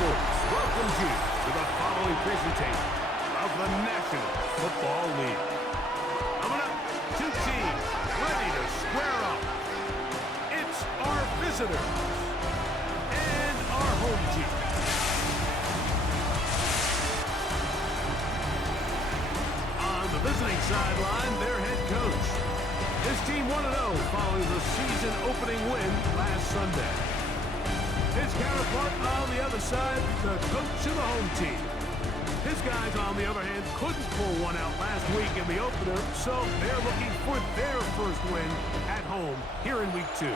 sports welcomes you to the following presentation of the National Football League. Coming up, two teams ready to square up. It's our visitors and our home team. On the visiting sideline, their head coach. This team 1-0 following the season opening win last Sunday. His counterpart on the other side, the coach of the home team. His guys, on the other hand, couldn't pull one out last week in the opener, so they're looking for their first win at home here in Week 2.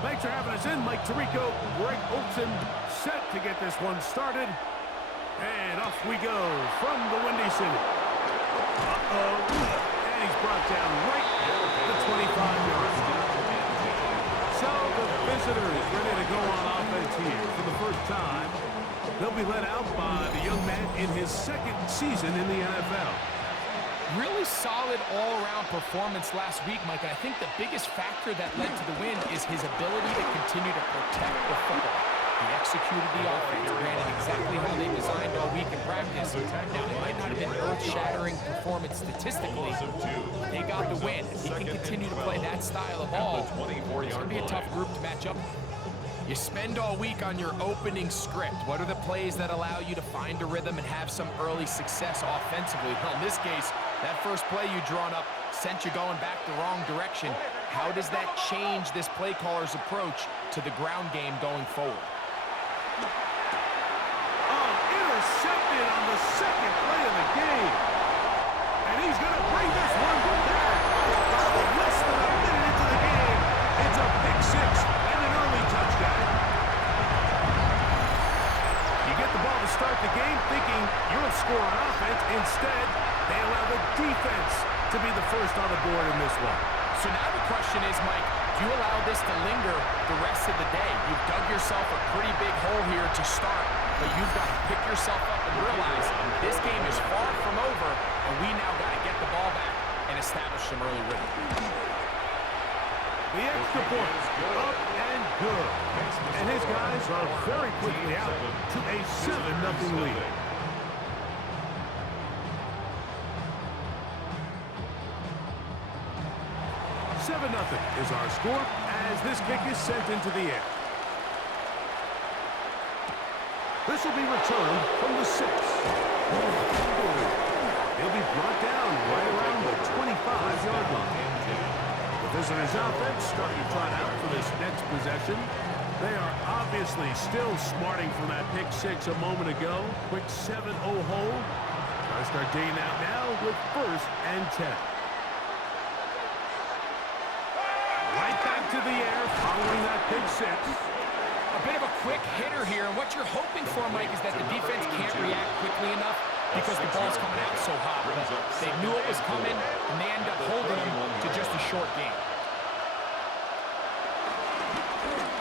Thanks for having us in. Mike Tirico, Greg Olson, set to get this one started. And off we go from the Windy City. And he's brought down right at the 25-yard line. So the visitors ready to go on offense here for the first time. They'll be led out by the young man in his second season in the NFL. Really solid all-around performance last week, Mike. And I think the biggest factor that led to the win is his ability to continue to protect the football. He executed the offense, ran it exactly how they designed all week in practice. Now, it might not have been earth-shattering performance statistically. They got the win. If he can continue to play that style of ball, it's going to be a tough group to match up with. You spend all week on your opening script. What are the plays that allow you to find a rhythm and have some early success offensively? Well, in this case, that first play you drawn up sent you going back the wrong direction. How does that change this play caller's approach to the ground game going forward? Intercepted on the second play of the game. And he's going to bring this one back. Less than a minute into the game, it's a pick six and an early touchdown. You get the ball to start the game thinking you'll score on offense. Instead, they allow the defense to be the first on the board in this one. So now the question is, Mike, do you allow this to linger the rest of the day? You've dug yourself a pretty big hole here to start, but you've got to pick yourself up and realize this game is far from over, and we now got to get the ball back and establish some early rhythm. The extra point, up and good. And his guys are very quickly out to a 7-0 lead. Nothing is our score as this kick is sent into the air. This will be returned from the 6. He'll be brought down right around the 25-yard line. The visitors' offense starting to trot out for this next possession. They are obviously still smarting from that pick 6 a moment ago. Quick 7-0 hole. Try to start digging out now with 1st and 10. Right back to the air following that pick 6. A bit of a quick hitter here, and what you're hoping for, Mike, is that the defense can't react quickly enough because the ball's coming out so hot. But they knew it was coming, and they end up holding him to just a short game.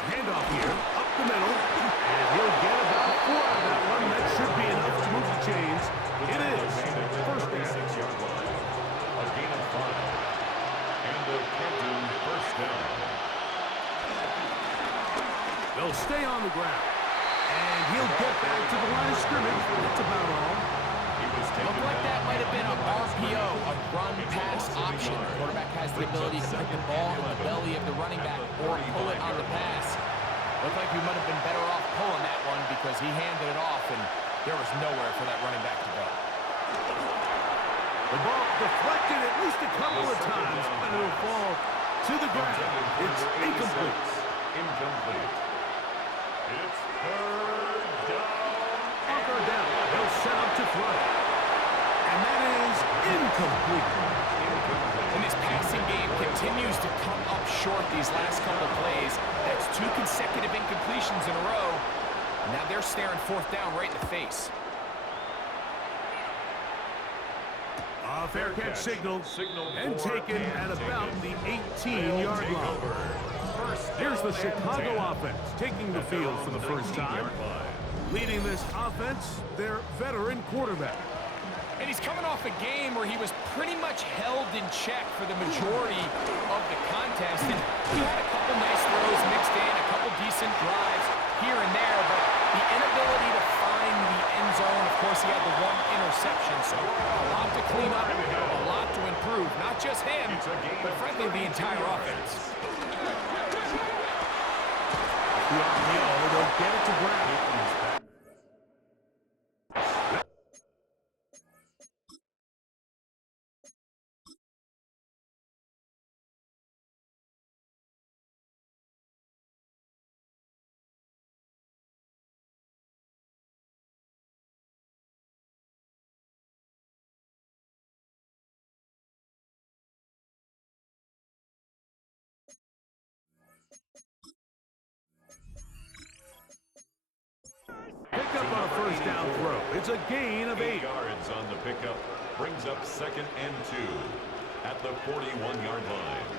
Handoff here, up the middle, and he'll get about 4 out of that one. That should be enough to move the chains. It is. First down. A gain of 5. First down. They'll stay on the ground. And he'll get back to the line of scrimmage. That's about all. Looked like that might have been a RPO, a run-pass option. The quarterback has the ability to put the ball in the belly of the running back or pull it on the pass. Looked like we might have been better off pulling that one because he handed it off, and there was nowhere for that running back to go. The ball deflected at least a couple of times, and it'll fall to the ground. It's incomplete. It's 3rd down. On 3rd down, they'll set up to front. And that is incomplete. And this passing game continues to come up short these last couple plays. That's 2 consecutive incompletions in a row. Now they're staring 4th down right in the face. A fair catch signal and taken at about the 18-yard line. Here's the Chicago offense taking the field for the first time. Leading this offense, their veteran quarterback. And he's coming off a game where he was pretty much held in check for the majority of the contest. And he had a couple nice throws mixed in, a couple decent drives here and there, but the inability to find the end zone, of course, he had the one interception. So a lot to clean up, a lot to improve. Not just him, but frankly, the entire offense. They'll get it to Brown. Pick up on a first down throw. It's a gain of 8 yards on the pickup. Brings up 2nd and 2 at the 41-yard line.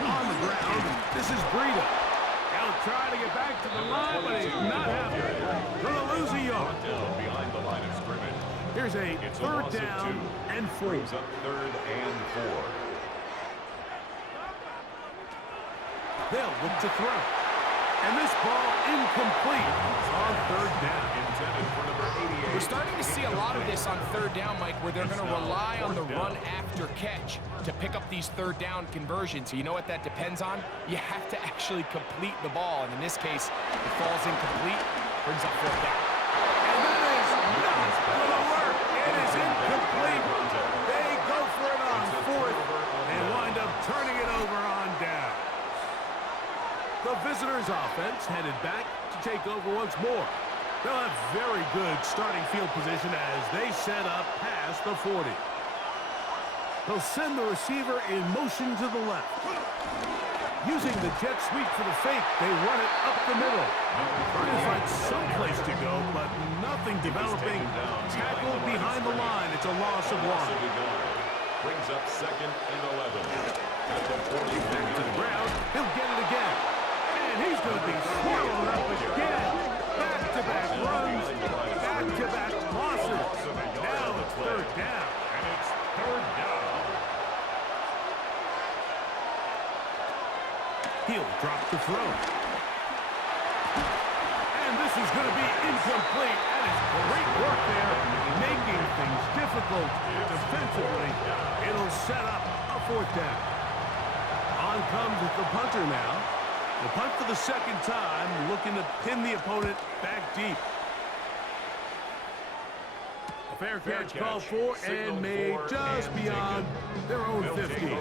On the ground, this is Breida. He'll try to get back to the line, but he's not happening. Gonna lose a yard. Down behind the line of scrimmage. Here's a third down and 4. Brings up 3rd and 4. They'll look to throw. And this ball incomplete on 3rd down. Intended for number 88. We're starting to see a lot of this on 3rd down, Mike, where they're going to rely on the run after catch to pick up these 3rd down conversions. You know what that depends on? You have to actually complete the ball. And in this case, it falls incomplete, brings up 4th down. And that is not going to work. It is incomplete. They go for it on 4th and wind up turning it over on down. The visitors' offense headed back to take over once more. They'll have very good starting field position as they set up past the 40. They'll send the receiver in motion to the left. Using the jet sweep for the fake, they run it up the middle. Trying to find some place to go, but nothing developing. Tackled behind the line. It's a loss of 1. Brings up 2nd and 11 at the 40. Back to the ground. He'll get it again. And he's going to be swallowed up again. Back-to-back runs, back-to-back losses. Now it's 3rd down. And it's 3rd down. He'll drop the throw. And this is going to be incomplete. That is great work there, making things difficult defensively. It'll set up a 4th down. On comes the punter now. The punt for the 2nd time, looking to pin the opponent back deep. A fair catch called for and made just beyond their own 50.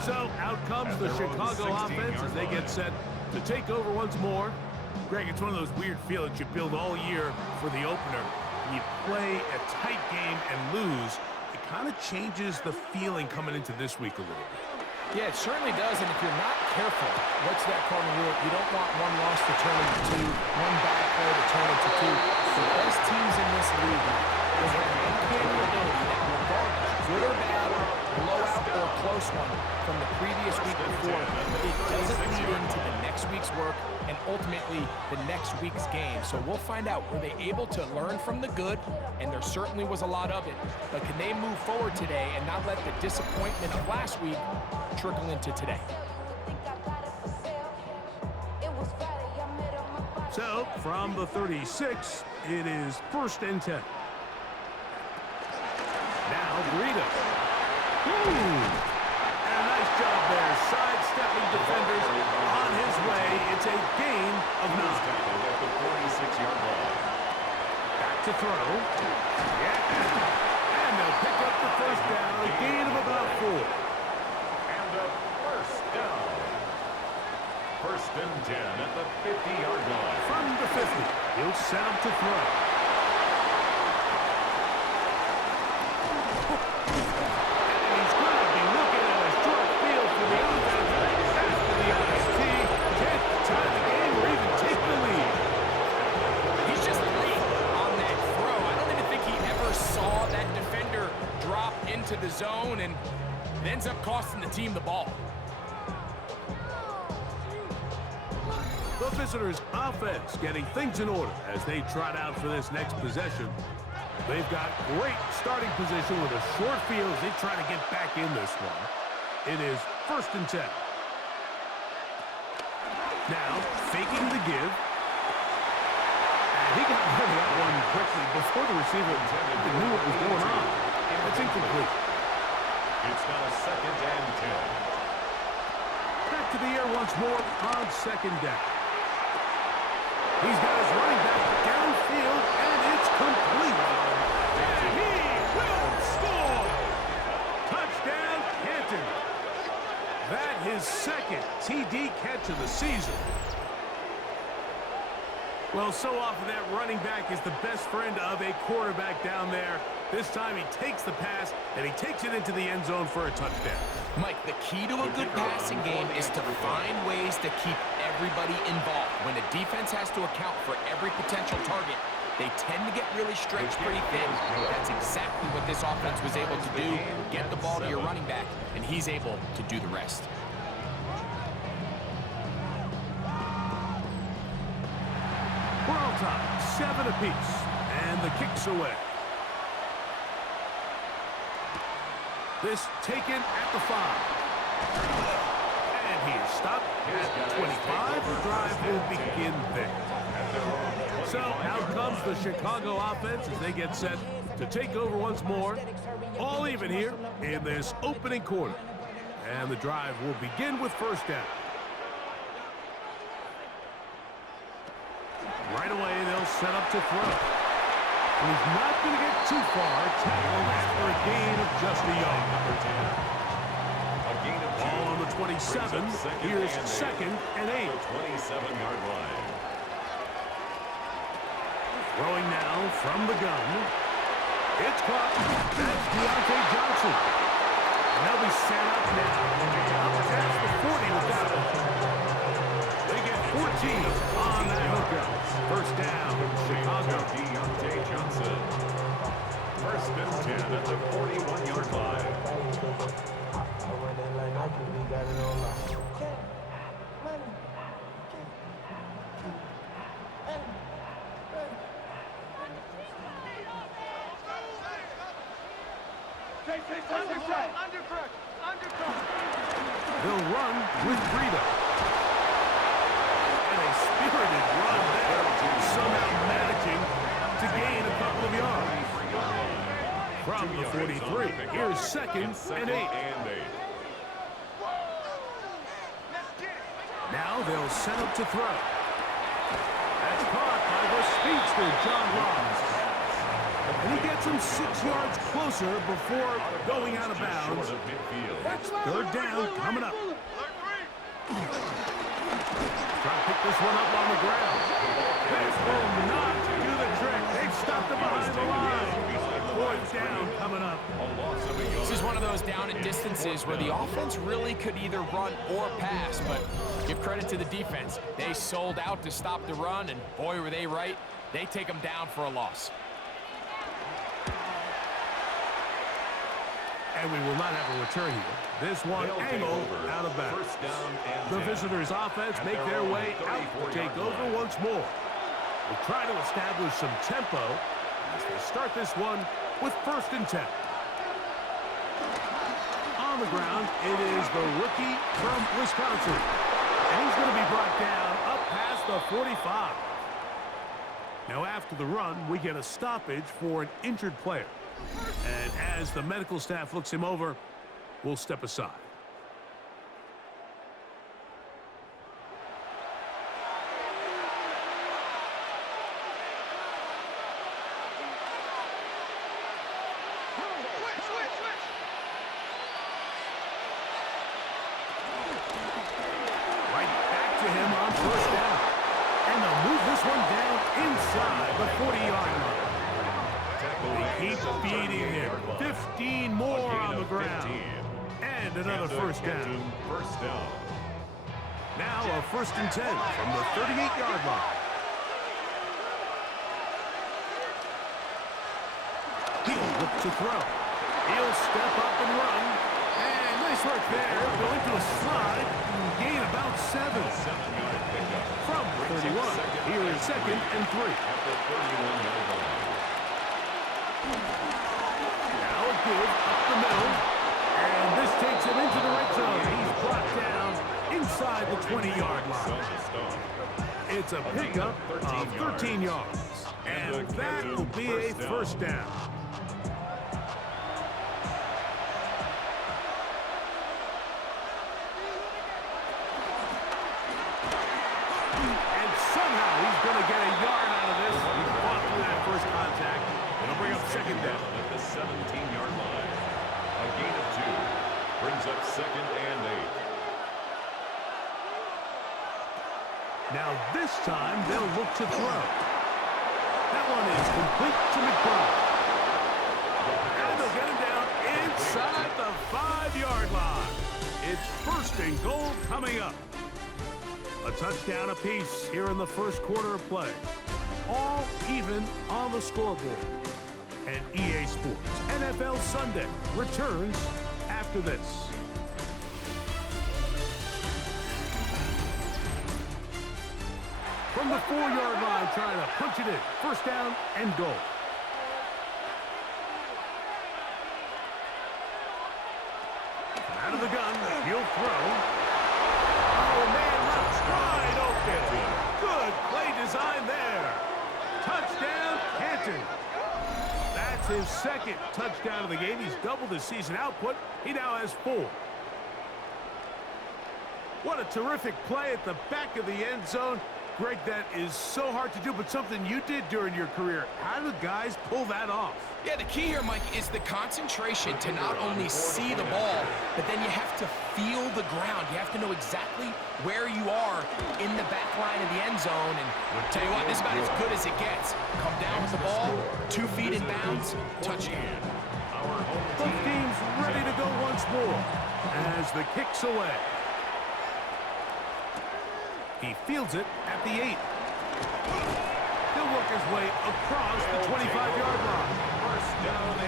So out comes the Chicago offense as they get set to take over once more. Greg, it's one of those weird feelings you build all year for the opener. When you play a tight game and lose, it kind of changes the feeling coming into this week a little bit. Yeah, it certainly does, and if you're not careful, what's that cardinal rule? You don't want one loss to turn into 2, one bad play to turn into 2. The best teams in this league have an uncanny ability that regardless, good or bad, blowout or close one from the previous week before, it doesn't lead into the next week's work and ultimately the next week's game. So we'll find out, were they able to learn from the good? And there certainly was a lot of it. But can they move forward today and not let the disappointment of last week trickle into today? So, from the 36, it is 1st and 10. Now, Breida. And a nice job there, sidestepping defenders on his way. It's a gain of 9. At the 46-yard line. Back to throw. Yeah. And they'll pick up the 1st down, a gain of about 4. And a 1st down. 1st and 10 at the 50-yard line. From the 50, he'll set up to throw. And he's going to be looking at a short field for the offense after the IST. Can't tie the game or even take the lead. He's just late on that throw. I don't even think he ever saw that defender drop into the zone, and it ends up costing the team the ball. The visitors' offense getting things in order as they trot out for this next possession. They've got great starting position with a short field as they try to get back in this one. It is 1st and 10. Now, faking the give. And he got rid of that one quickly before the receiver even knew what was going on. That's incomplete. It's now 2nd and 10. Back to the air once more on 2nd down. He's got his running back downfield, and it's complete. And he will score! Touchdown, Canton. That his 2nd TD catch of the season. Well, so often that running back is the best friend of a quarterback down there. This time he takes the pass, and he takes it into the end zone for a touchdown. Mike, the key to a good passing game is to find ways to keep everybody involved. When a defense has to account for every potential target, they tend to get really stretched pretty thin. That's exactly what this offense was able to do. Get the ball to your running back, and he's able to do the rest. We're all time, 7 apiece, and the kick's away. This taken at the 5. And he is stopped at 25. The drive will begin there. So out comes the Chicago offense as they get set to take over once more. All even here in this opening quarter. And the drive will begin with 1st down. Right away, they'll set up to throw. He's not going to get too far. Tackled after a gain of just a yard. Ball on the 27. Here's 2nd and 8. 27-yard line. Throwing now from the gun. It's caught. That's Deontay Johnson. And they'll be set up now. Up past the 40 with that one. They get 14 on that hookup. 1st down, Chicago. Deontay Johnson. 1st and 10 at the 41-yard line. They'll run with freedom. And a spirited run there, somehow managing to gain a couple of yards. From the 43, here's 2nd and 8. Now they'll set up to throw. That's caught by the speedster, John Ross. And he gets him 6 yards closer before going out of bounds. That's 3rd down coming up. Try to pick this one up on the ground. This will not do the trick. They've stopped him behind the line. 4th down coming up. This is one of those down and distances where the offense really could either run or pass, but give credit to the defense. They sold out to stop the run, and boy, were they right. They take them down for a loss. And we will not have a return here. This one angled out of bounds. The visitors' offense make their way out to take over once more. They try to establish some tempo as they start this one with 1st and 10. On the ground, it is the rookie from Wisconsin. And he's going to be brought down up past the 45. Now after the run, we get a stoppage for an injured player. And as the medical staff looks him over, we'll step aside. Right back to him on 1st down. And they'll move this one down inside the 40-yard line. They keep feeding him. 15 more on the ground. And another 1st down. Now a 1st and 10 from the 38-yard line. He'll look to throw. He'll step up and run. And Nice work there. Going to a slide. Gain about 7. From 31. Here is 2nd and 3. Now a give up the middle. And this takes him into the red zone. He's brought down inside the 20-yard line. It's a pickup of 13 yards. And that will be a first down. And somehow he's going to get a yard out of this. He fought through that first contact. It'll bring up 2nd down. At the 17-yard line. A gain of 2 brings up 2nd and 8. Now this time they'll look to throw. That one is complete to McBride. And they'll get him down inside the 5-yard line. It's 1st and goal coming up. A touchdown apiece here in the first quarter of play. All even on the scoreboard. And EA Sports NFL Sunday returns after this. From the 4-yard line, trying to punch it in. 1st down and goal. Out of the gun, he'll throw. Oh, man, left wide open. Good play design there. Touchdown, Canton. That's his 2nd touchdown of the game. He's doubled his season output. He now has 4. What a terrific play at the back of the end zone. Greg, that is so hard to do, but something you did during your career. How do guys pull that off? Yeah, the key here, Mike, is the concentration to not only see the ball, but then you have to feel the ground. You have to know exactly where you are in the back line of the end zone. And tell you what, this is about as good as it gets. Come down with the ball, 2 feet in bounds, touchdown. Both teams ready to go once more as the kick's away. He fields it at the 8. He'll work his way across the 25-yard line.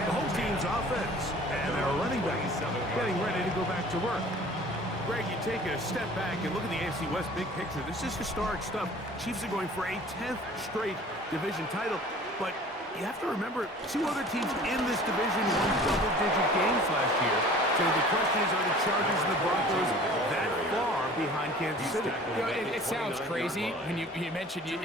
The whole team's offense and their running backs getting ready to go back to work. Greg, you take a step back and look at the AFC West big picture. This is historic stuff. Chiefs are going for a 10th straight division title, but you have to remember 2 other teams in this division won double-digit games last year. So the question is, are the Chargers and the Broncos that far behind Kansas City? You know, it sounds crazy when you mentioned 9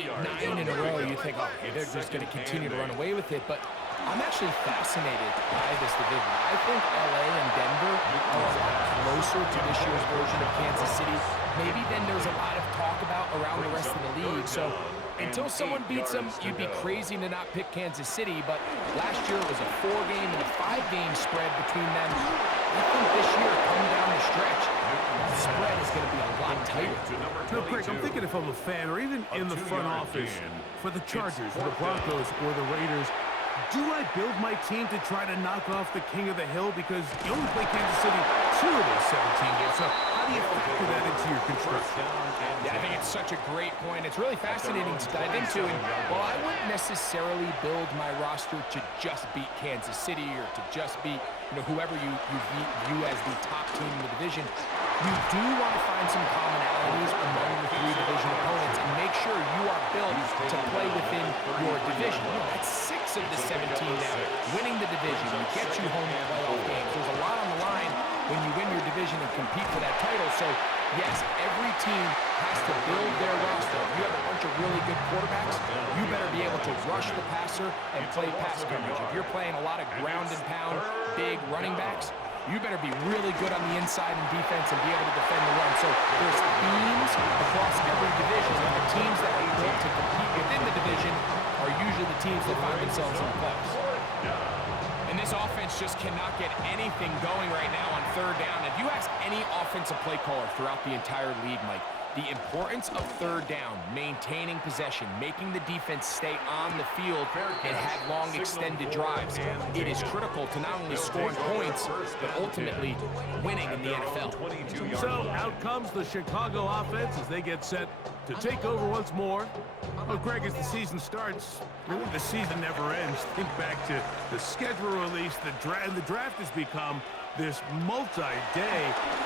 in a row. You think, oh, they're just going to continue to run away with it. But I'm actually fascinated by this division. I think LA and Denver are a lot closer to this year's version of Kansas City. Maybe then there's a lot of talk about around the rest of the league. So until someone beats them, you'd be crazy to not pick Kansas City. But last year it was a 4-game and a 5-game spread between them. I think this year, coming down the stretch, the spread is going to be a lot tighter. No, Greg, I'm thinking if I'm a fan or even in the front office for the Chargers or the Broncos or the Raiders, do I build my team to try to knock off the king of the hill? Because you only play Kansas City 2 of those 17 games. So how do you factor that into your construction? Yeah, I think it's such a great point. It's really fascinating to dive into. And while I wouldn't necessarily build my roster to just beat Kansas City or to just beat whoever you view as the top team in the division, you do want to find some commonalities among the 3 division opponents and make sure you are built to play within your division. That's 6 of the 17 now. Winning the division will get you home playoff games. There's a lot on the line when you win your division and compete for that title. So, yes, every team has to build their roster. If you have a bunch of really good quarterbacks, you better be able to rush the passer and play pass coverage. If you're playing a lot of ground and pound, big running backs, you better be really good on the inside in defense and be able to defend the run. So there's themes across every division, and the teams that are built to compete within the division are usually the teams that find themselves in the playoffs. And this offense just cannot get anything going right now on 3rd down. If you ask any offensive play caller throughout the entire league, Mike, the importance of 3rd down, maintaining possession, making the defense stay on the field and have long extended drives. It is critical to not only scoring points, but ultimately winning in the NFL. So out comes the Chicago offense as they get set to take over once more. Well, Greg, as the season starts, Really, the season never ends. Think back to the schedule release, the draft has become this multi-day,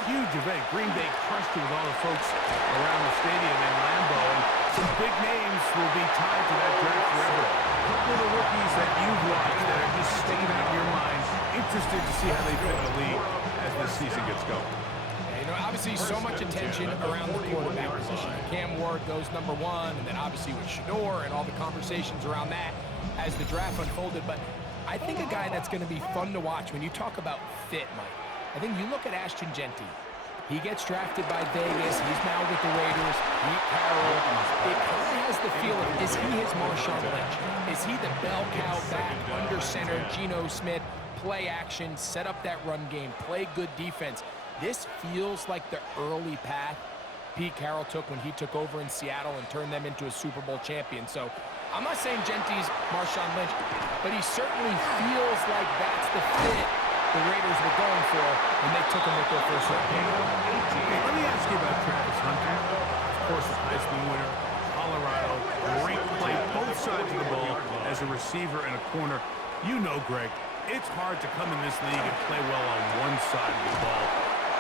huge event. Green Bay crushed it with all the folks around the stadium in Lambeau, and some big names will be tied to that draft forever. A couple of the rookies that you've watched that are just sticking out in your mind. Interested to see how they fit in the league as this season gets going. You know, obviously so much attention around the quarterback position. Cam Ward goes #1, and then obviously with Shador and all the conversations around that as the draft unfolded. But I think a guy that's going to be fun to watch when you talk about fit, Mike, I think you look at Ashton Genty. He gets drafted by Vegas. He's now with the Raiders. Pete Carroll. It kind of has the feel of, is he his Marshawn Lynch? Is he the bell cow back, under center, Geno Smith, play action, set up that run game, play good defense? This feels like the early path Pete Carroll took when he took over in Seattle and turned them into a Super Bowl champion. So I'm not saying Genty's Marshawn Lynch, but he certainly feels like that's the fit the Raiders were going for when they took him with their first round pick. Let me ask you about Travis Hunter. Of course, the Heisman winner, Colorado, great play both sides of the ball as a receiver and a corner. You know, Greg, it's hard to come in this league and play well on one side of the ball.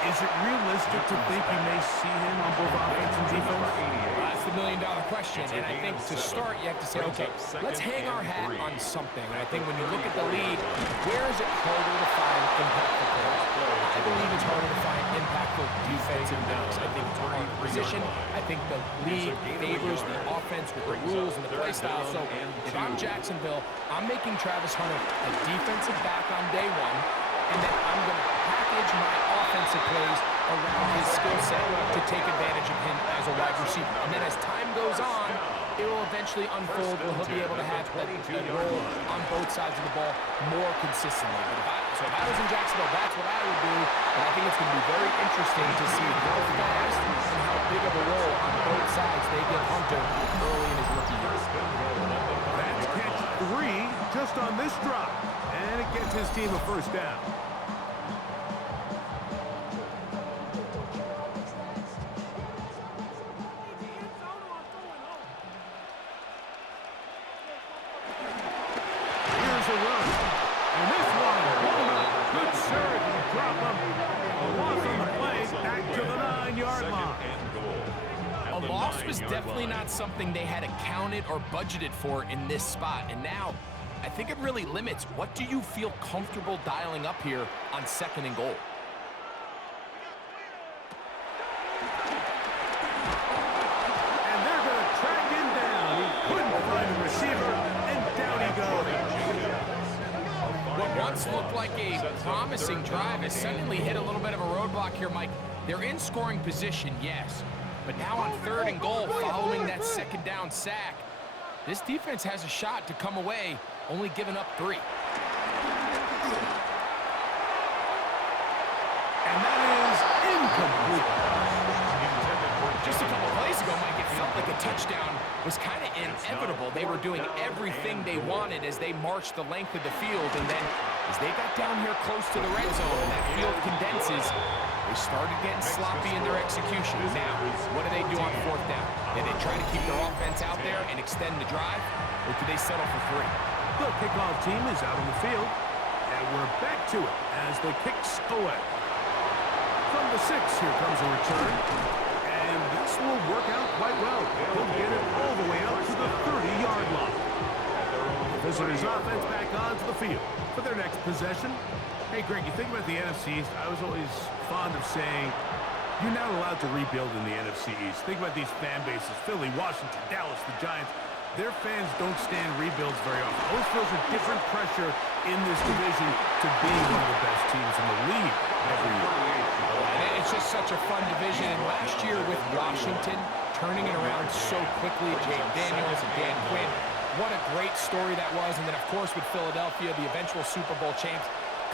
Is it realistic to think you may see him on both offense and defense? That's the million-dollar question, and I think to start you have to say, okay, let's hang our hat on something. And I think when you look at the league, where is it harder to find impactful players? I believe it's harder to find impactful defensive backs. I think it's a hard position. I think the league favors the offense with the rules and the play style. So if I'm Jacksonville, I'm making Travis Hunter a defensive back on day one, and then I'm going to package my offensive plays around his skill set to take advantage of him as a wide receiver. And then as time goes on, it will eventually unfold where he'll be able to have a role on both sides of the ball more consistently. But if I was in Jacksonville, that's what I would do. And I think it's going to be very interesting to see how fast and how big of a role on both sides they give Hunter early in his rookie year. That's catch 3 just on this drive. And it gets his team a first down. Here's a run. And this one, blown up. Good serve. Drop him. A loss on the play. Back to the 9-yard line. A loss was definitely not something they had accounted or budgeted for in this spot. And now, I think it really limits what do you feel comfortable dialing up here on 2nd and goal. And they're going to track him down. He couldn't find a receiver, and down he goes. What once looked like a promising drive has suddenly hit a little bit of a roadblock here, Mike. They're in scoring position, yes. But now on 3rd and goal, following that 2nd down sack, this defense has a shot to come away, only giving up 3. And that is incomplete. Just a couple plays ago, Mike, it felt like a touchdown was kind of inevitable. They were doing everything they wanted as they marched the length of the field, and then as they got down here close to the red zone and that field condenses, they started getting sloppy in their execution. Now, what do they do on 4th down? Did they try to keep their offense out there and extend the drive, or do they settle for 3? The kickoff team is out on the field, and we're back to it as the kicks away. From the 6, here comes a return, and this will work out quite well. He'll get it all the way up to the 30-yard line. The visitors' offense back onto the field for their next possession. Hey, Greg, you think about the NFC East, I was always fond of saying, you're not allowed to rebuild in the NFC East. Think about these fan bases, Philly, Washington, Dallas, the Giants. Their fans don't stand rebuilds very often. Always feels a different pressure in this division to be one of the best teams in the league every year. It's just such a fun division. And last year with Washington turning it around so quickly, Jaden Daniels and Dan Quinn, what a great story that was. And then, of course, with Philadelphia, the eventual Super Bowl champs.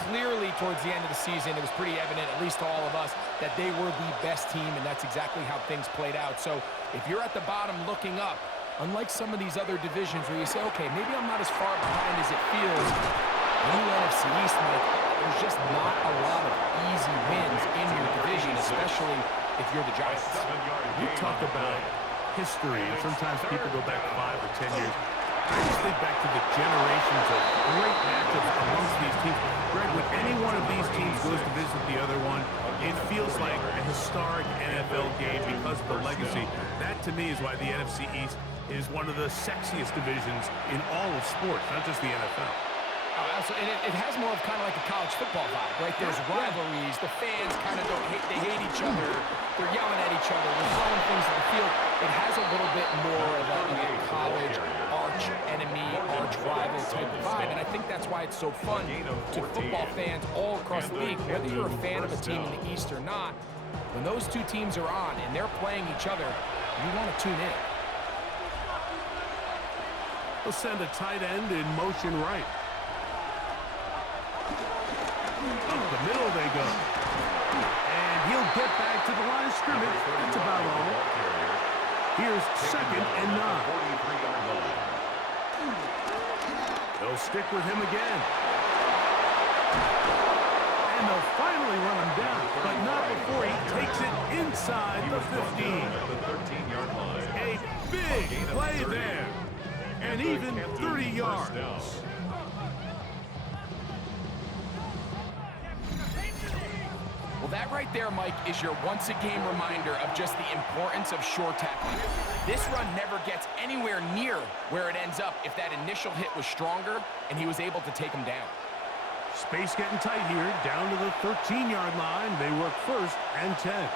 Clearly, towards the end of the season, it was pretty evident, at least to all of us, that they were the best team, and that's exactly how things played out. So if you're at the bottom looking up, unlike some of these other divisions where you say, okay, maybe I'm not as far behind as it feels, in the NFC East, Mike, there's just not a lot of easy wins in your division, especially if you're the Giants. You talk about history, and sometimes people go back 5 or 10 years. I just think back to the generations of great matchups amongst these teams. Greg, when any one of these teams goes to visit the other one, it feels like a historic NFL game because of the legacy. That, to me, is why the NFC East is one of the sexiest divisions in all of sports, not just the NFL. Oh, absolutely. And it has more of kind of like a college football vibe, right? There's rivalries. The fans kind of they hate each other. They're yelling at each other. They're throwing things at the field. It has a little bit more of a college arch enemy, arch rival type of vibe. And I think that's why it's so fun to football fans all across the league. Whether you're a fan of a team in the East or not, when those two teams are on and they're playing each other, you want to tune in. He'll send a tight end in motion right. Up the middle they go. And he'll get back to the line of scrimmage. That's about all. Here's 2nd and 9. They'll stick with him again. And they'll finally run him down, but not before he takes it inside the 15. A big play there. And even 30 yards. Well, that right there, Mike, is your once-a-game reminder of just the importance of short tackling. This run never gets anywhere near where it ends up if that initial hit was stronger and he was able to take him down. Space getting tight here, down to the 13-yard line. They work 1st and 10.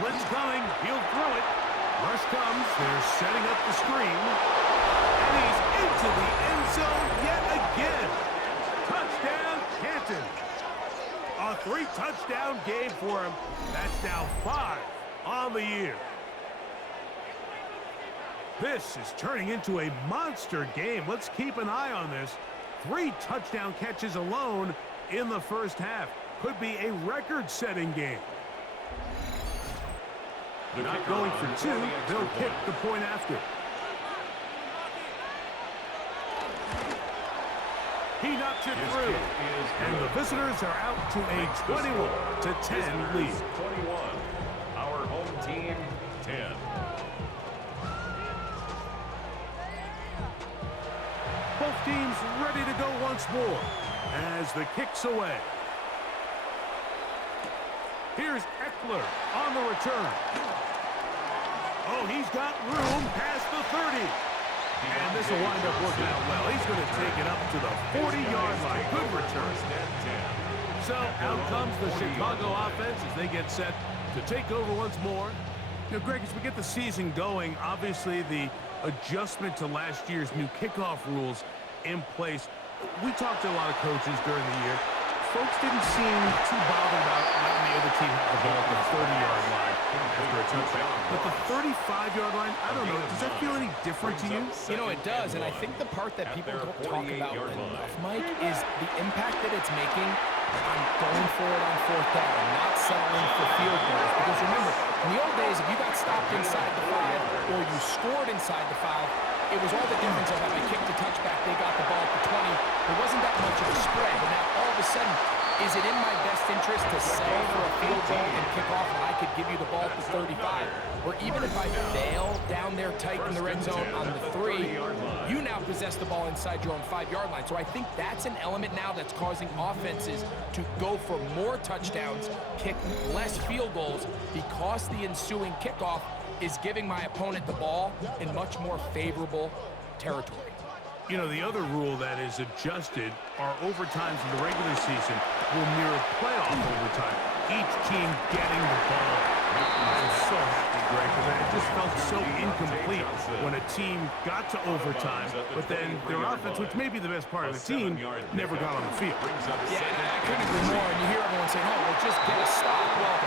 Blitz coming, he'll throw it. Rush comes, they're setting up the screen. And he's into the end zone yet again. Touchdown, Canton. A 3-touchdown game for him. That's now 5 on the year. This is turning into a monster game. Let's keep an eye on this. 3 touchdown catches alone in the first half. Could be a record-setting game. Not going for 2. They'll kick the point after. He knocks it through. And the visitors are out to a 21-10 lead. 21. Our home team, 10. Both teams ready to go once more as the kick's away. Here's Eckler on the return. Oh, he's got room past the 30. And this will wind up working out well. He's going to take it up to the 40-yard line. Good return. So out comes the Chicago offense as they get set to take over once more. You know, Greg, as we get the season going, obviously the adjustment to last year's new kickoff rules in place. We talked to a lot of coaches during the year. Folks didn't seem too bothered about letting the other team have the ball at the 30-yard line after a touchdown. But the 35-yard line, I don't know, does that feel any different to you? You know, it does, and I think the part that people don't talk about enough, Mike, is the impact that it's making on going for it on 4th down, not settling for field goals. Because remember, in the old days, if you got stopped inside the 5 or you scored inside the 5, it was all the difference of if I kicked a touchback, they got the ball at the 20. There wasn't that much of a spread, but now all of a sudden, is it in my best interest to settle for a field goal and kick off and I could give you the ball at the 35? Or even if I fail down there tight in the red zone on the 3, you now possess the ball inside your own 5-yard line. So I think that's an element now that's causing offenses to go for more touchdowns, kick less field goals, because the ensuing kickoff is giving my opponent the ball in much more favorable territory. You know, the other rule that is adjusted are overtimes in the regular season will mirror playoff overtime. Each team getting the ball. I'm so happy, Greg, because it just felt so incomplete when a team got to overtime, but then their offense, which may be the best part of the team, never got on the field. Yeah, and I couldn't agree more. And you hear everyone saying, oh, well, just get a stop. Well,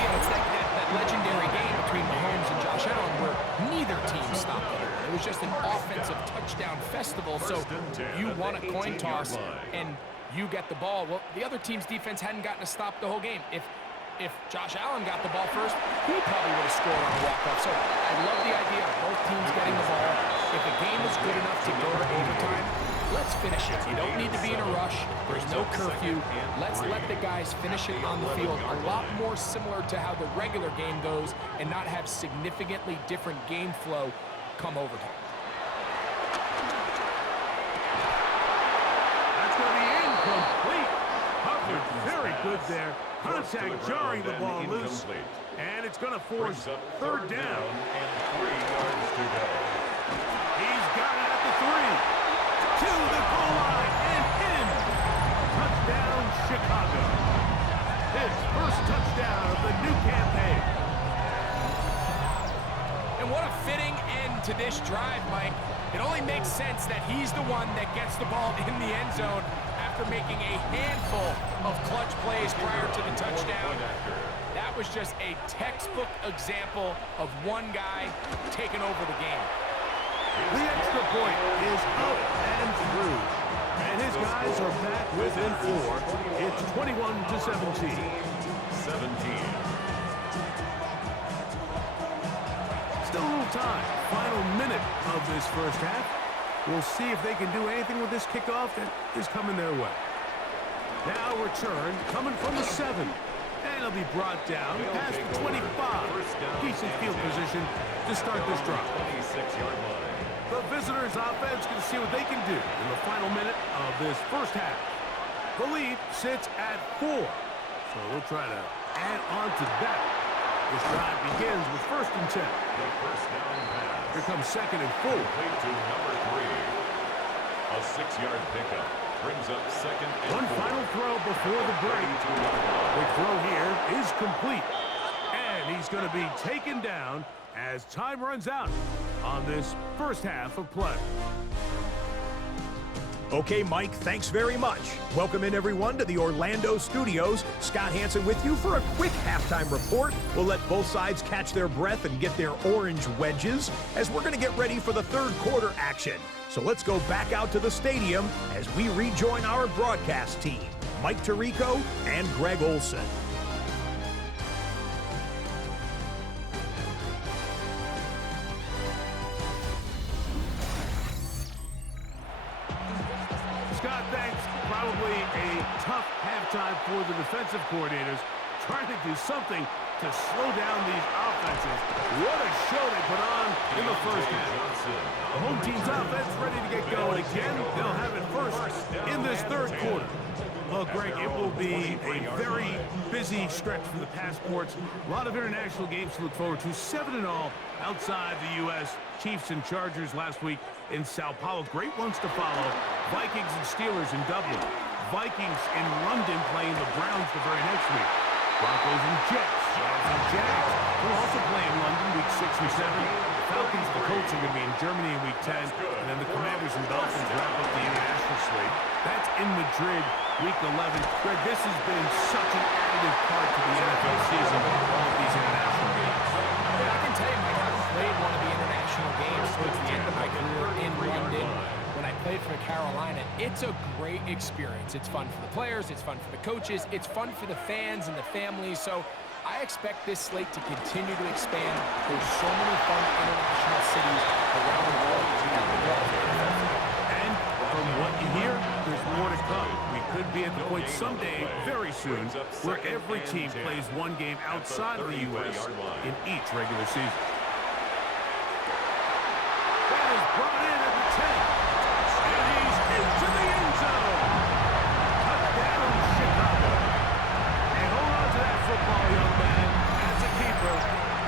yeah, it's that legendary game between Mahomes and Josh Allen where neither team stopped it. It was just an offensive touchdown festival, so you won a coin toss and you get the ball. Well, the other team's defense hadn't gotten a stop the whole game. If Josh Allen got the ball first, he probably would have scored on a walk-off. So I love the idea of both teams getting the ball. If a game is good enough to go to overtime, let let's finish it. You don't need to be in a rush. There's no curfew. Let's let the guys finish it on the field. A lot more similar to how the regular game goes and not have significantly different game flow come overtime. That's going to be incomplete. Coverage very good there. Contact jarring the ball loose. And it's going to force third down. And 3 yards to go. He's got it at the 3. To the goal line and in. Touchdown, Chicago. His first touchdown of the new campaign. And what a fitting end to this drive, Mike. It only makes sense that he's the one that gets the ball in the end zone after making a handful of clutch plays prior to the touchdown. That was just a textbook example of one guy taking over the game. The extra point is up and through. And his guys are back within 4. It's 21-17. 17. Still a little time. Final minute of this first half. We'll see if they can do anything with this kickoff that is coming their way. Now return coming from the 7. And it'll be brought down past the 25. Decent field position to start this drive. 26-yard line. The visitors' offense can see what they can do in the final minute of this first half. The lead sits at 4. So we'll try to add on to that. This drive begins with 1st and 10. The first down pass. Here comes 2nd and 4. Complete to number 3. A 6-yard pickup brings up 2nd and 4. One final throw before the break. The throw here is complete. And he's going to be taken down as time runs out on this first half of play. Okay, Mike, thanks very much. Welcome in, everyone, to the Orlando studios. Scott Hansen with you for a quick halftime report. We'll let both sides catch their breath and get their orange wedges as we're going to get ready for the third quarter action. So let's go back out to the stadium as we rejoin our broadcast team, Mike Tirico and Greg Olson. Scott, thanks. Probably a tough halftime for the defensive coordinators, trying to do something to slow down these offenses. What a show they put on in the first half. The home team's offense ready to get going again. They'll have it first in this third quarter. Well, Greg, it will be a very busy stretch for the passports. A lot of international games to look forward to. 7 in all outside the U.S. Chiefs and Chargers last week in Sao Paulo. Great ones to follow. Vikings and Steelers in Dublin. Vikings in London playing the Browns the very next week. Broncos and Jets. Rams and Jags will also play in London week 6 and 7. The Falcons and the Colts are going to be in Germany in week 10. And then the Commanders and Dolphins wrap up the international slate. That's in Madrid week 11. Greg, this has been such an additive part to the NFL season, all of these international games. Yeah, I can tell you, Mike, I played one of the international games towards the end of my career in London when I played for Carolina. It's a great experience. It's fun for the players. It's fun for the coaches. It's fun for the fans and the families. So I expect this slate to continue to expand. There's so many fun international cities around the world. And from what you hear, there's more to come. We could be at the point someday, very soon, where every team plays one game outside of the U.S. in each regular season. That is brought in at the 10. And he's into the end zone. Touchdown, Chicago. And hold on to that football, young man. As a keeper,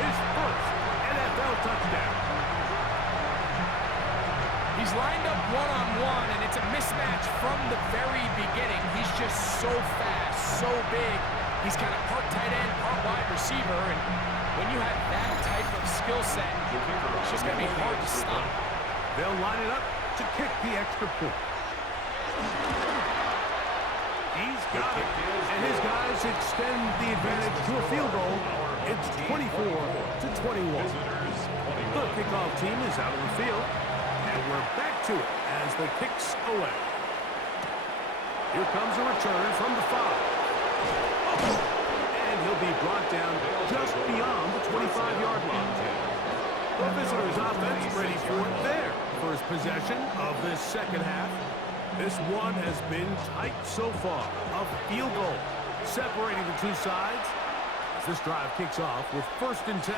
his first NFL touchdown. He's lined up one-on-one, and it's a mismatch from the very beginning. He's just so fast, so big. He's kind of part tight end, part wide receiver, and when you have that type of skill set, it's just going to be hard to stop. They'll line it up to kick the extra point. He's got it, and his guys extend the advantage to a field goal. It's 24-21. The kickoff team is out of the field. And we're back to it as the kick's away. Here comes a return from the 5. And he'll be brought down just beyond the 25-yard line. The visitors' offense ready for their first possession of this second half. This one has been tight so far. A field goal separating the two sides as this drive kicks off with 1st and 10.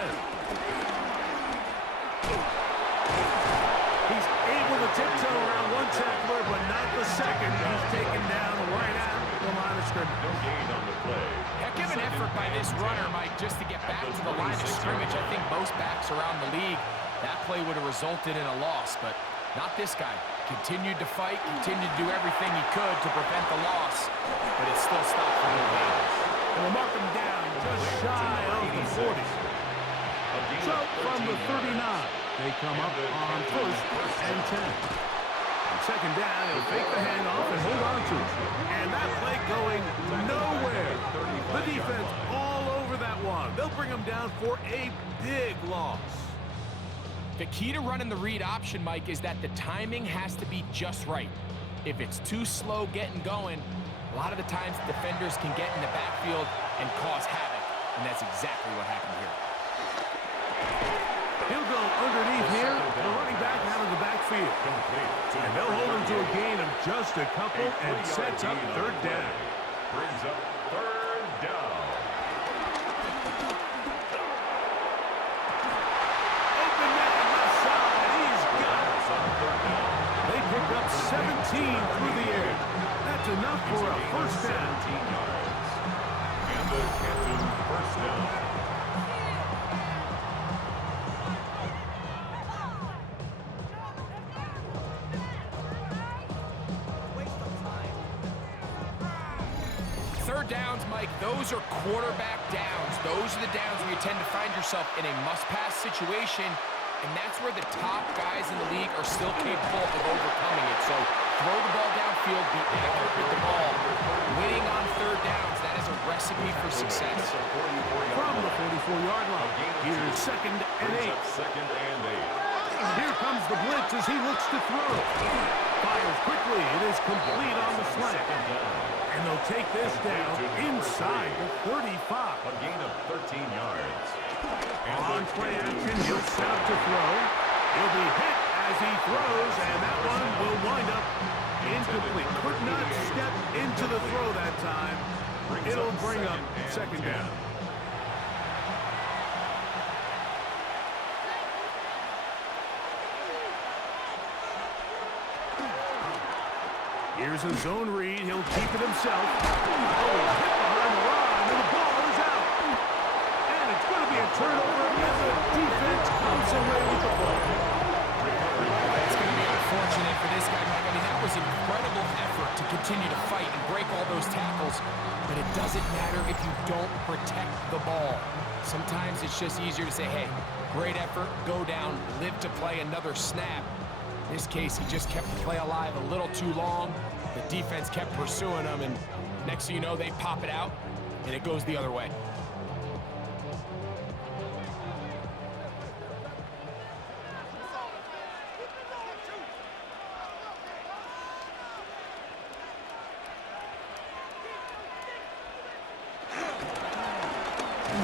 He's able to tiptoe around one tackler, but not the second. He's taken down right at the line of scrimmage. No gain on the play. Heck of an effort by this runner, Mike, just to get back to the line of scrimmage. I think most backs around the league, that play would have resulted in a loss, but not this guy. Continued to fight, continued to do everything he could to prevent the loss, but it still stopped for no gain. And we'll mark him down just shy of the 40. So from the 39, they come up on 1st and 10. On 2nd down, he'll fake the handoff and hold on to it. And that play going nowhere. The defense all over that one. They'll bring him down for a big loss. The key to running the read option, Mike, is that the timing has to be just right. If it's too slow getting going, a lot of the times defenders can get in the backfield and cause havoc, and that's exactly what happened here. He'll go underneath here, the running back out of the backfield. And they'll hold him to a gain of just a couple and sets up 3rd down. Brings up 3rd down. Open man, left side, he's got it. They pick up 17 through the air. That's enough for a 1st down. 17 yards. And the Canton 1st down. Third downs, Mike, those are quarterback downs. Those are the downs where you tend to find yourself in a must-pass situation, and that's where the top guys in the league are still capable of overcoming it. So throw the ball downfield, be accurate with the ball. Winning on 3rd downs, that is a recipe for success. From the 44-yard line, here's 2nd and 8. 2nd and 8. Here comes the blitz as he looks to throw. Fires quickly. It is complete on the slant. And they'll take this down inside the 35. A gain of 13 yards. On play action, he'll stop to throw. He'll be hit as he throws, and that one will wind up incomplete. Could not step into the throw that time. It'll bring up 2nd down. Here's a zone read. He'll keep it himself. Oh, hit behind the line, and the ball is out. And it's going to be a turnover as the defense comes away with the ball. It's going to be unfortunate for this guy, Mike. I mean, that was incredible effort to continue to fight and break all those tackles, but it doesn't matter if you don't protect the ball. Sometimes it's just easier to say, hey, great effort, go down, live to play another snap. In this case, he just kept the play alive a little too long. The defense kept pursuing him, and next thing you know, they pop it out, and it goes the other way.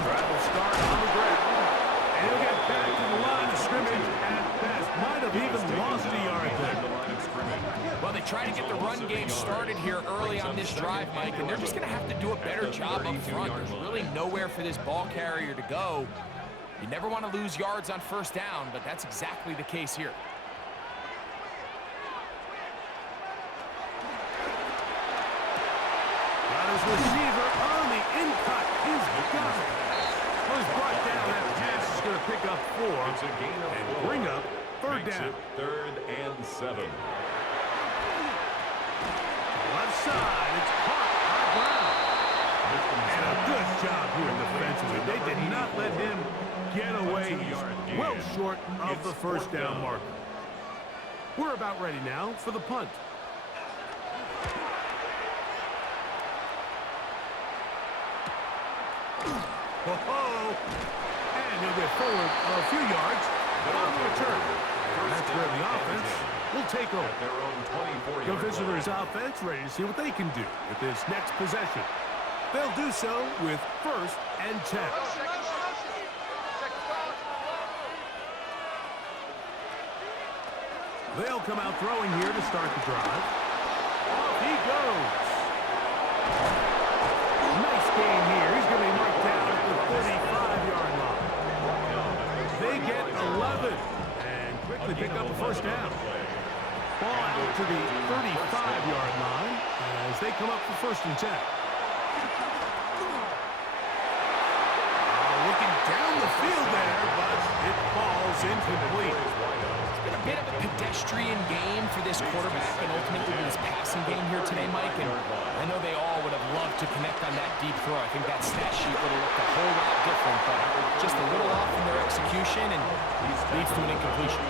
Drive will start on the ground. And he'll get back to the line of scrimmage at best. Might have even lost a yard there. Well, they try to get the run game started here early on this drive, Mike, and they're just going to have to do a better job up front. There's really nowhere for this ball carrier to go. You never want to lose yards on 1st down, but that's exactly the case here. Got his receiver on the in-cut. He's got it. Was brought down. That pass is going to pick up 4 It's a gain of and 4. bring up 3rd down. 3rd and 7. Left side, it's caught on ground. And a good job here defensively. They did not let him get away. He's well short of the 1st down marker. We're about ready now for the punt. Whoa! And he'll get forward a few yards on the return. That's where the offense will take over. Their own 24-yard The visitors' offense ready to see what they can do with this next possession. They'll do so with 1st and 10. They'll come out throwing here to start the drive. Off he goes. Nice gain here. He's going to be marked down at the 35-yard line. They get 11 and quickly pick up a first down. Ball out to the 35-yard line as they come up for 1st and 10. Looking down the field there, but it falls incomplete. It's been a bit of a pedestrian game for this quarterback and ultimately his passing game here today, Mike. And I know they all would have loved to connect on that deep throw. I think that stat sheet would have looked a whole lot different, but just a little off in their execution and leads to an incompletion.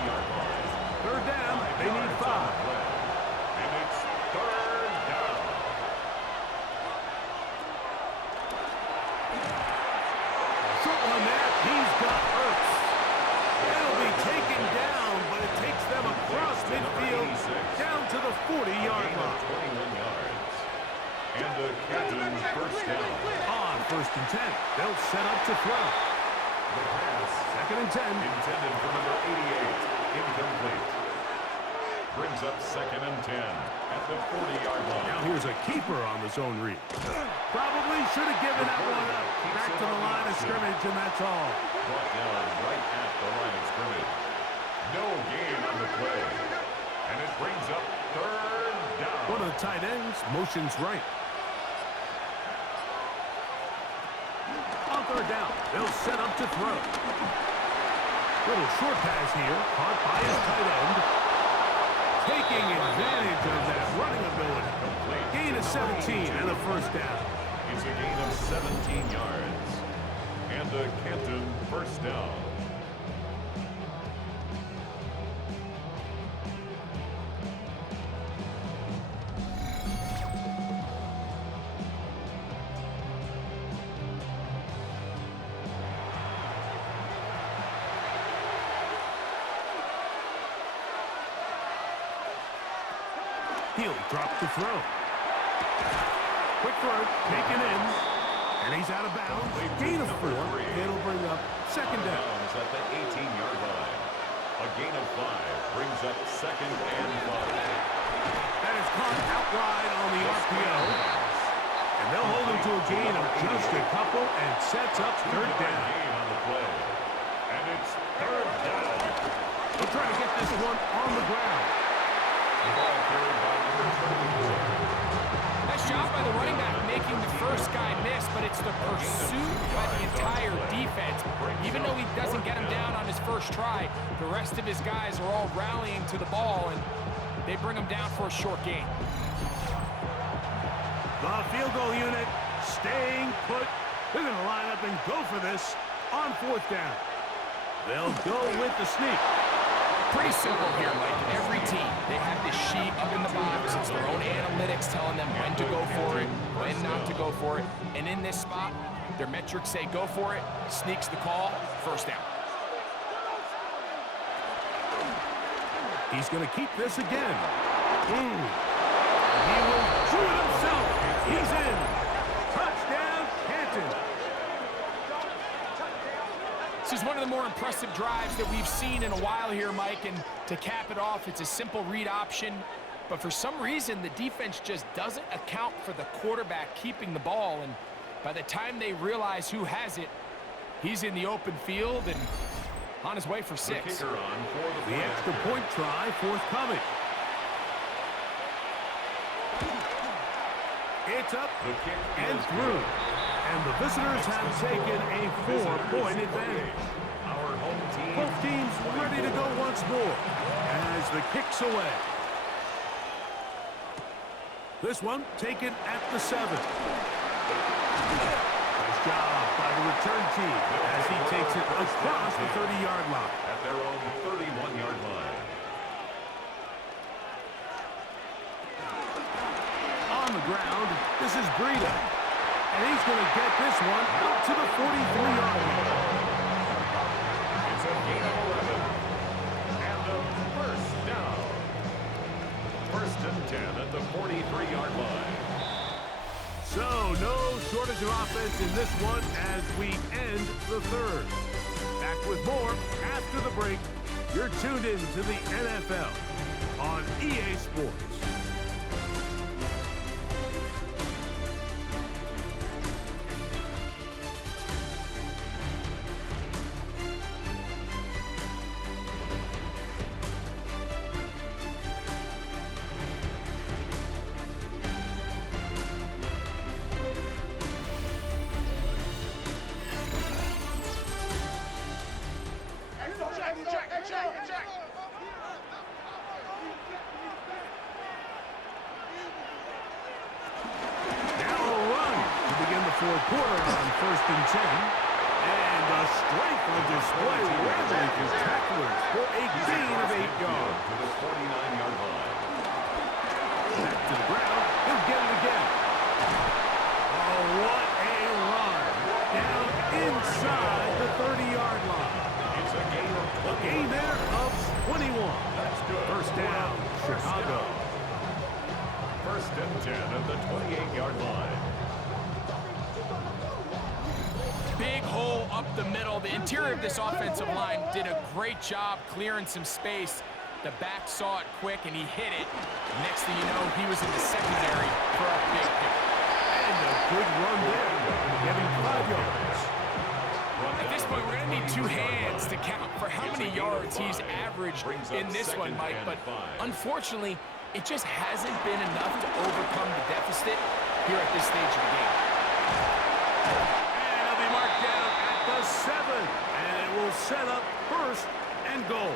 3rd down, they need 5. And it's 3rd down. Short one there, he's got Ertz. It'll be taken down, but it takes them across midfield down to the 40-yard line. 21 yards. And the Captain's first down. On 1st and 10, they'll set up to throw. The pass 2nd and 10. intended for number 88. Incomplete. Brings up 2nd and 10 at the 40-yard line. Now here's a keeper on the zone read. Probably should have given that one up. Back to the line of scrimmage, and that's all. Brought down right at the line of scrimmage. No gain on the play. And it brings up 3rd down. One of the tight ends motions right. On 3rd down, they'll set up to throw. Little short pass here, caught by his tight end. Taking advantage of that running ability. Gain of 17 and a first down. It's a gain of 17 yards. And the Captain first down. He'll drop to throw. Quick throw, taken in, and he's out of bounds. Gain of 4. It'll bring up 2nd down. Downs at the 18-yard line. A gain of 5 brings up 2nd and 5. That is caught out wide on the RPO. And they'll hold him to a gain of just a couple and sets up 3rd down. Gain on the play. And it's 3rd down. They'll try to get this one on the ground. The ball carried by number 34. Nice job by the running back making the first guy miss, but it's the pursuit by the entire defense. Even though he doesn't get him down on his first try, the rest of his guys are all rallying to the ball, and they bring him down for a short gain. The field goal unit staying put. They're going to line up and go for this on 4th down. They'll go with the sneak. Pretty simple here, Mike. Every team, they have this sheet up in the box. It's their own analytics telling them when to go for it, when not to go for it. And in this spot, their metrics say go for it, sneaks the call, first down. He's going to keep this again. He will do it himself. He's in. Touchdown, Canton. This is one of the more impressive drives that we've seen in a while here, Mike, and to cap it off, it's a simple read option, but for some reason, the defense just doesn't account for the quarterback keeping the ball, and by the time they realize who has it, he's in the open field and on his way for 6. The extra point try forthcoming. It's up and through. And the visitors have taken a 4-point advantage. Our home team. Both teams ready to go once more as the kick's away. This one taken at the 7. Nice job by the return team as he takes it across the 30-yard line. At their own 31-yard line. On the ground, this is Breida. And he's going to get this one out to the 43-yard line. It's a gain of 11. And a first down. 1st and 10 at the 43-yard line. So, no shortage of offense in this one as we end the 3rd. Back with more after the break. You're tuned in to the NFL on EA Sports. first and 10. And the strength on display rarely for tacklers for a gain of 8 yards. To the 49-yard line. Back to the ground. He'll get it again. Oh, what a run. Down inside the 30-yard line. It's a gain of 20. A gain there of 21. That's good. First down, Chicago. First and 10 at the 28-yard line. Big hole up the middle. The interior of this offensive line did a great job clearing some space. The back saw it quick, and he hit it. Next thing you know, he was in the secondary for a big pick. And a good run there, getting 5 yards. At this point, we're going to need 2 hands to count for how many yards he's averaged in this one, Mike. But unfortunately, it just hasn't been enough to overcome the deficit here at this stage of the game. And he'll be marked down at the 7. And it will set up first and goal.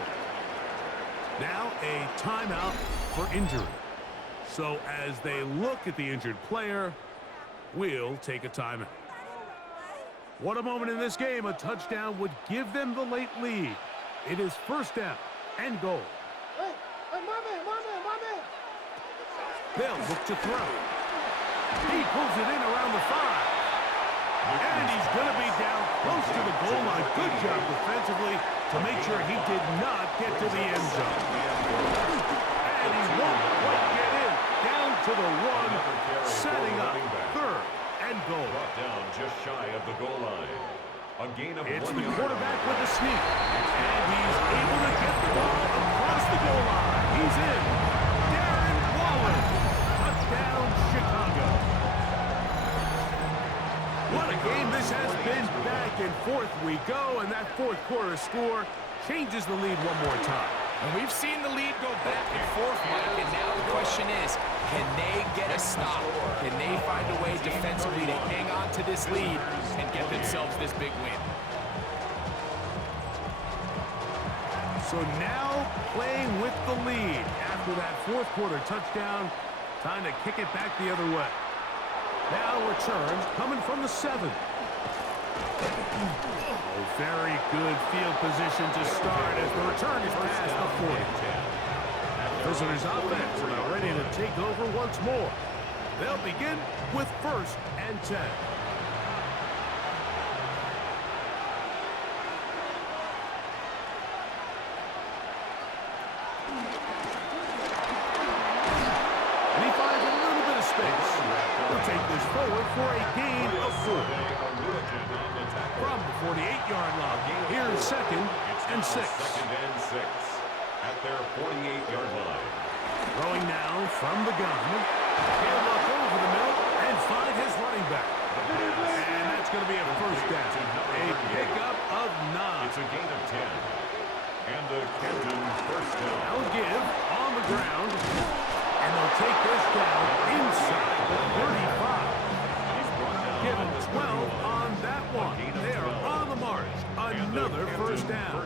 Now a timeout for injury. So as they look at the injured player, we'll take a timeout. What a moment in this game. A touchdown would give them the late lead. It is first down and goal. They'll look to throw. He pulls it in around the 5. And he's going to be down close to the goal line. Good job defensively to make sure he did not get to the end zone. And he won't quite get in. Down to the 1, setting up third and goal. Brought down just shy of the goal line. A gain of 1 yard. It's the quarterback with the sneak. And he's able to get the ball across the goal line. He's in. Darren Waller. Touchdown, Chicago. What a game this has been. Back and forth we go, and that fourth quarter score changes the lead one more time. And we've seen the lead go back and forth, Mike, and now the question is, can they get a stop? Can they find a way defensively to hang on to this lead and get themselves this big win? So now playing with the lead after that fourth quarter touchdown, time to kick it back the other way. Now return coming from the 7. Oh, very good field position to start as the return is past the 40. Visitors offense about ready to take over once more. They'll begin with first and 10. And he finds a little bit of space. He'll take this forward for a gain of 4. From the 48-yard line, here's second and 6. Second and 6 at their 48-yard line. Throwing now from the gun. He'll look over the middle and find his running back. And that's going to be a first down. A pickup of 9. It's a gain of 10. And a Kenton first down. They'll give on the ground. And they'll take this down inside the 35. Give him 12 on that one. They are on the march. Another first down.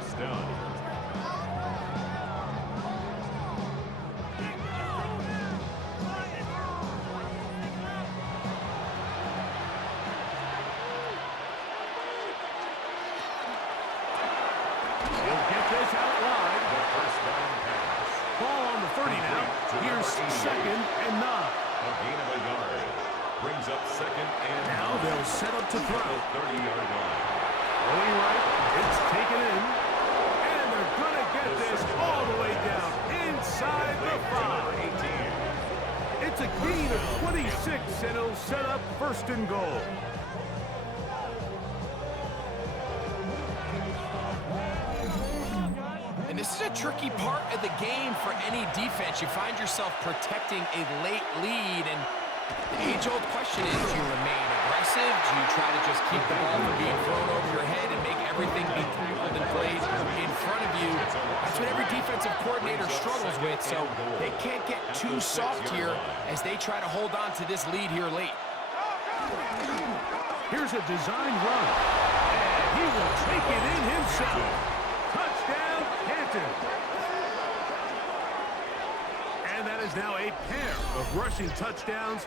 He'll get this out wide. Ball on the 30 now. Here's second and 9. A gain of a yard. Brings up second and Now they'll set up to throw. 30-yard line. Going right, it's taken in. And they're going to get this all the way down inside the 5. It's a gain of 26, and it'll set up first and goal. And this is a tricky part of the game for any defense. You find yourself protecting a late lead, and the age-old question is, do you remain aggressive? Do you try to just keep the ball from being thrown over your head and make everything be tackled and played in front of you? That's what every defensive coordinator struggles with, so they can't get too soft here as they try to hold on to this lead here late. Here's a design run, and he will take it in himself. Touchdown, Canton. And that is now a pair of rushing touchdowns.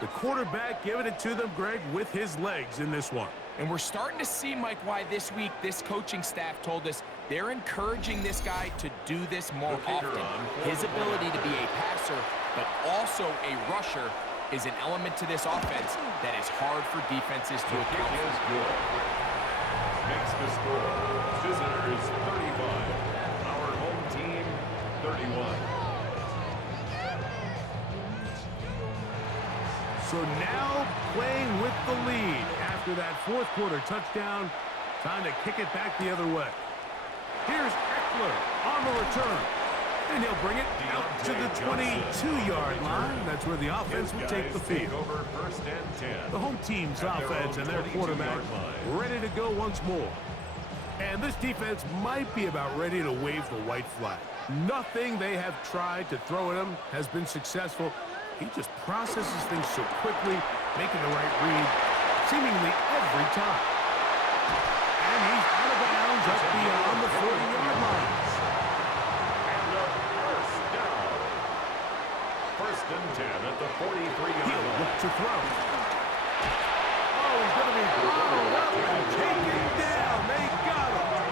The quarterback giving it to them, Greg, with his legs in this one. And we're starting to see, Mike, why this week this coaching staff told us they're encouraging this guy to do this more often. His ability to be a passer, but also a rusher, is an element to this offense that is hard for defenses to account for. Makes the score. Visitors 35. Our home team 31. So now playing with the lead after that fourth quarter touchdown. Time to kick it back the other way. Here's Eckler on the return. And he'll bring it out to the 22-yard line. That's where the offense will take the field. Over first and 10. The home team's offense and their quarterback ready to go once more. And this defense might be about ready to wave the white flag. Nothing they have tried to throw at him has been successful. He just processes things so quickly, making the right read seemingly every time. And he's out of bounds up beyond the 40-yard line. First and 10 at the 43-yard He'll line. look to throw. Oh, he's going to be bottled up and taken down. They got him.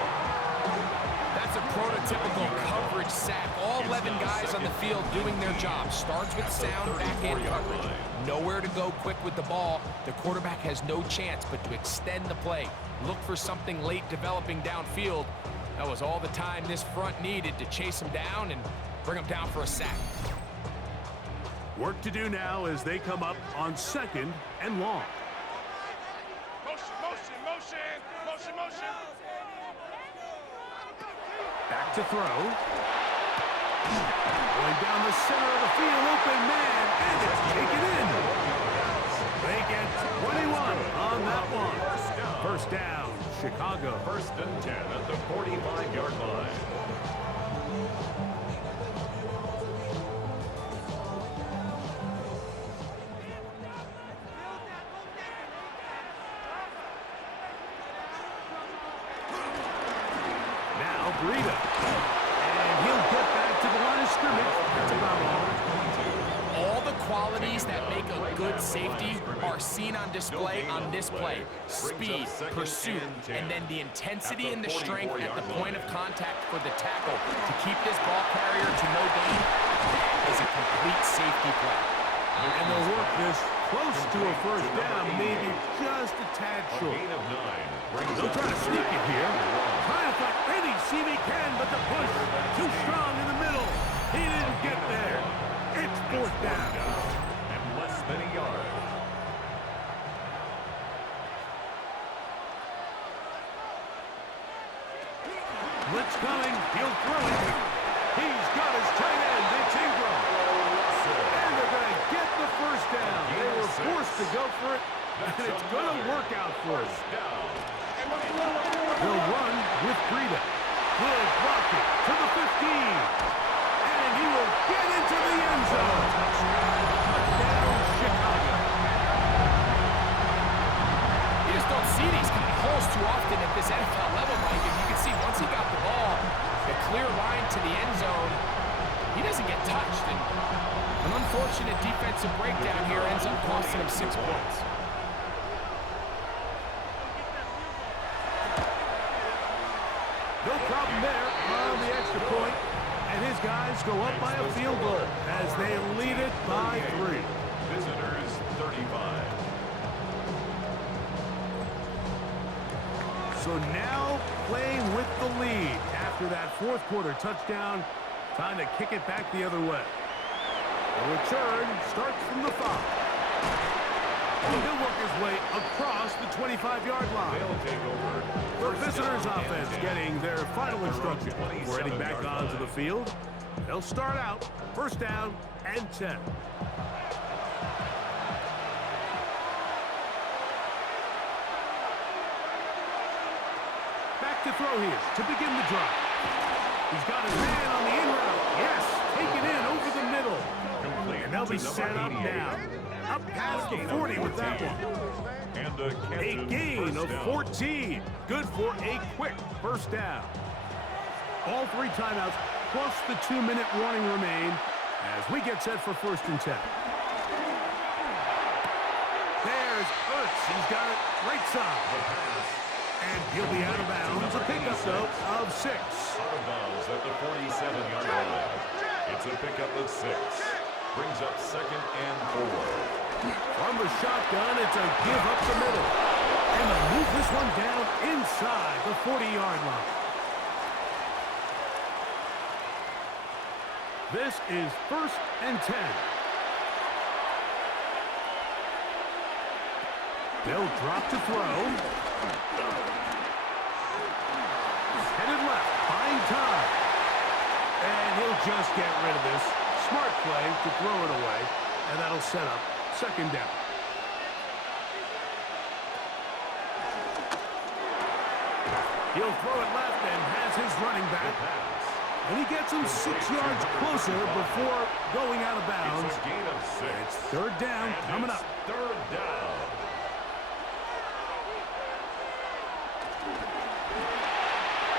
That's a prototypical coverage sack. All 11 guys on the field doing their job. Starts with sound back-end coverage. Nowhere to go quick with the ball. The quarterback has no chance but to extend the play. Look for something late developing downfield. That was all the time this front needed to chase him down and bring him down for a sack. Work to do now as they come up on 2nd and long. Motion. Back to throw. Going down the center of the field, open man, and it's taken in. They get 21 on that one. First down, Chicago. First and 10 at the 45-yard line. Breida. And he'll get back to the line of scrimmage. That's about all. All the qualities that make a good safety are seen on display on this play. Speed, pursuit, and then the intensity and the strength at the point of contact for the tackle to keep this ball carrier to no gain. That is a complete safety play. And they'll work this close to a first down, maybe just a tad short. They'll try to sneak it here. Trying to find any seam he can, but the push too strong in the middle. He didn't get there. It's fourth down. And less than a yard. Blitz coming. He'll throw it. He's got his tight end. It's Ingram. And they're going to get the first down. They were forced to go for it, and it's going to work out for us. They'll run with Breida. Good blocking to the 15. And he will get into the end zone. Touchdown, Chicago. You just don't see these kind of holes too often at this NFL level, Mike. And you can see once he got the ball, the clear line to the end zone, he doesn't get touched. And an unfortunate defensive breakdown here ends up costing him 6 points. No problem there on the extra point. And his guys go up by a field goal as they lead it by 3. Visitors 35. So now playing with the lead after that fourth quarter touchdown. Time to kick it back the other way. The return starts from the 5. And he'll work his way across the 25-yard line. They'll take over. The visitors' offense getting their final instruction before heading back onto the field. They'll start out first down and 10. Back to throw here to begin the drive. He's got his man on the in route. Yes, taken in over the middle. And they'll be set up now. Up past the 40 with that one. And A gain of 14. Good for a quick first down. All 3 timeouts plus the 2-minute warning remain as we get set for first and 10. There's is Ertz. He's got it right side. And he'll be out of bounds. A pickup, though, of 6. Out of bounds at the 47-yard line. It's a pickup of 6. Brings up 2nd and 4. From the shotgun, it's a give up the middle. And they'll move this one down inside the 40-yard line. This is 1st and 10. They'll drop to throw. Headed left, buying time. And he'll just get rid of this. Smart play to throw it away. And that'll set up 2nd down. He'll throw it left and has his running back. And he gets him 6 yards closer before going out of bounds. It's a gain of 6. It's 3rd down coming up. 3rd down.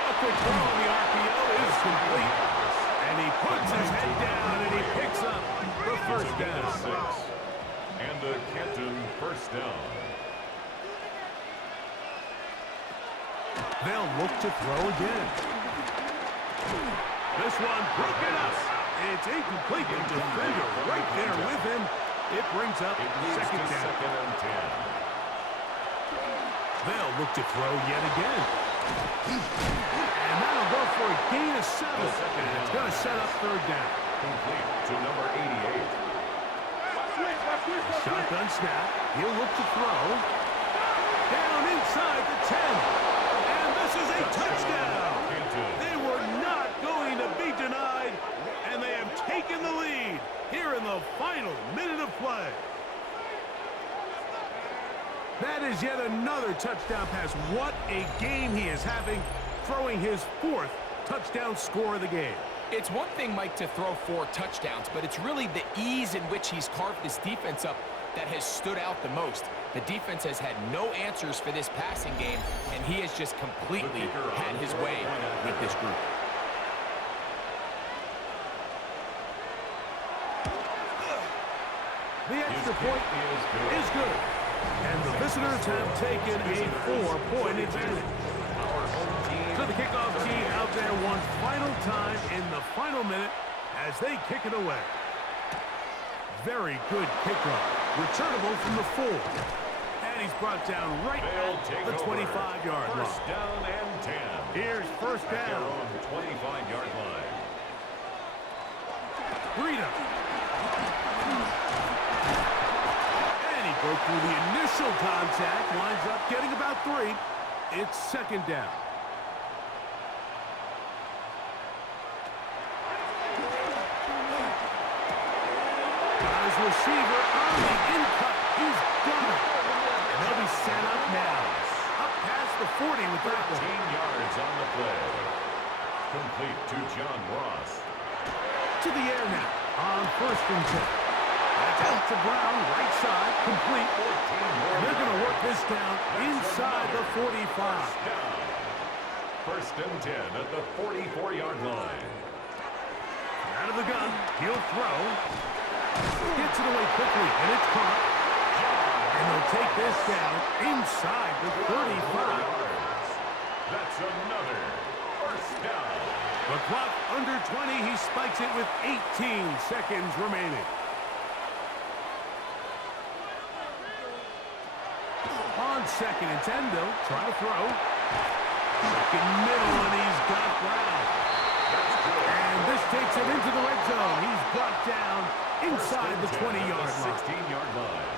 A quick throw on the RPO is complete. And he puts his head down and he picks up the 1st down. 6. And the Canton 1st down. They'll look to throw again. This one broken up. It's incomplete. The defender right there with him. It brings up 2nd down. 2nd and 10. They'll look to throw yet again. And that'll go for a gain of 7. And it's going to set up 3rd down. Complete to number 88. Shotgun snap. He'll look to throw. Down inside the 10. And this is a touchdown. They were not going to be denied. And they have taken the lead here in the final minute of play. That is yet another touchdown pass. What a game he is having, throwing his 4th touchdown score of the game. It's one thing, Mike, to throw 4 touchdowns, but it's really the ease in which he's carved this defense up that has stood out the most. The defense has had no answers for this passing game, and he has just completely had his way with this group. The extra point is good. And the visitors have taken a 4-point advantage. So the kickoff team out there one final time in the final minute as they kick it away. Very good kickoff. Returnable from the 4. And he's brought down right at the 25-yard line. 1st down and 10. Here's 1st Their down. own 25-yard line. Breida. And he broke through the initial contact. Winds up getting about 3. It's 2nd down. Receiver on the in-cut. He's done it. And they'll be set up now. Up past the 40 with that 13 one. yards on the play. Complete to John Ross. To the air now on 1st and 10. That's out to Brown, right side, complete. And they're going to work this down inside the 45. 1st and 10 at the 44-yard line. Out of the gun, he'll throw. Gets it away quickly, and it's caught. And they'll take this down inside the 35. That's another 1st down. The clock under 20. He spikes it with 18 seconds remaining. On 2nd and 10, they'll try to throw. Back in middle, and he's got Brown. And this takes him into the red zone. He's brought down inside the 20-yard line. 16-yard line.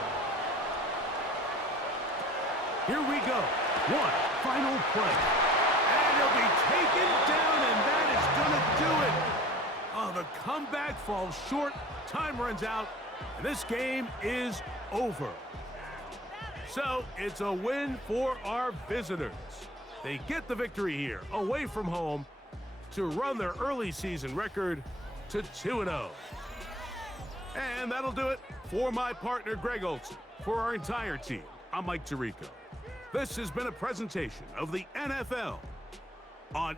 Here we go. One final play. And he'll be taken down, and that is going to do it. Oh, the comeback falls short. Time runs out, and this game is over. So it's a win for our visitors. They get the victory here, away from home, to run their early season record to 2-0. And that'll do it for my partner, Greg Olson. For our entire team, I'm Mike Tirico. This has been a presentation of the NFL on